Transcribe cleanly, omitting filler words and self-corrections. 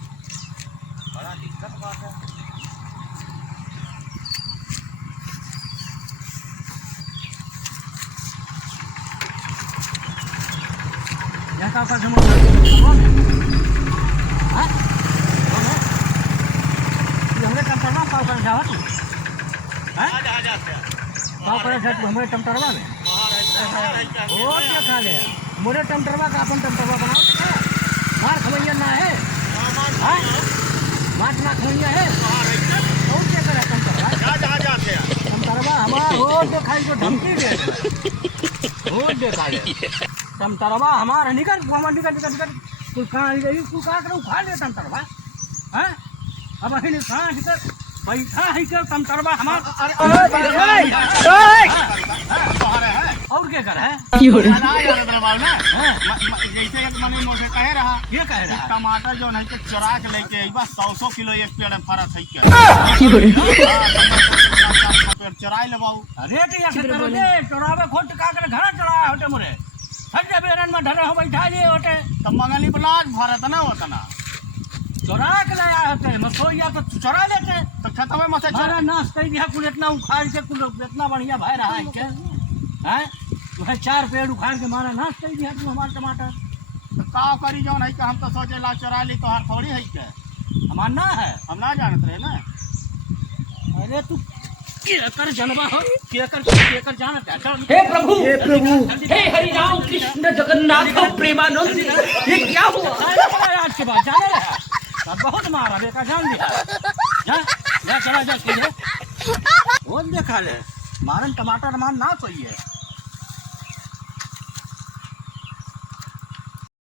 बड़ा दिक्कत बात है। ऐसा कर हम हमरे टमटरवा पाव कर जावा तू हां आ से पाव कर जा तू हमरे टमटरवा में ओ क्या खा ले मोरे टमटरवा का अपन टमटरवा बनाओ मार खवैया ना है हां मार ना खवैया है और क्या करे टमटरवा जा से टमटरवा हमार रोड दिखाई को धमकी दे रोड दिखाई टमटरवा हमार निकल कुल कहाँ गई कुल कहाँ कर उखाड़ दे टमटरवा हाँ अब अही कहाँ हिकर बैठा है कर टमटरवा हमार और क्या कर है जैसे एक मने मोसे कहे रहा ये कह रहा टमाटर जो है चुरा के लेके आई बस 100 किलो एक पेड़ में फरत है पेड़ चुराई ले बाबू रेट या के दे चुरावे खोट का कर घर चुराया होटे मोरे हट जा बेरन में ढरा हो बैठा लिए होटे तब मंगली ब्लाज भरत ना होतना चुरा के लाया होते मसोइया तो चुरा लेते तो खतवे में से सारा नाश कर दिया कुल इतना उखाड़ के कुल इतना बढ़िया भाई रहा है क्या हैं तू है 4 पेड़ उखाड़ के मारा नाश कर दिया तू हमारा टमाटर तो का करी जौन है कि हम तो सोचे ला चुरा ली तो हर थोड़ी है के हमार ना है हम ना जानत रहे ना अरे तू कर जनवा हो कर जानत है हे प्रभु हे हरि राम कृष्ण जगन्नाथ प्रेमानंद ये क्या हुआ आज के बाद जाने रहा बहुत मारा बेटा जान लिया जा चला जा वो देखा ले मारन टमाटर मान ना चाहिए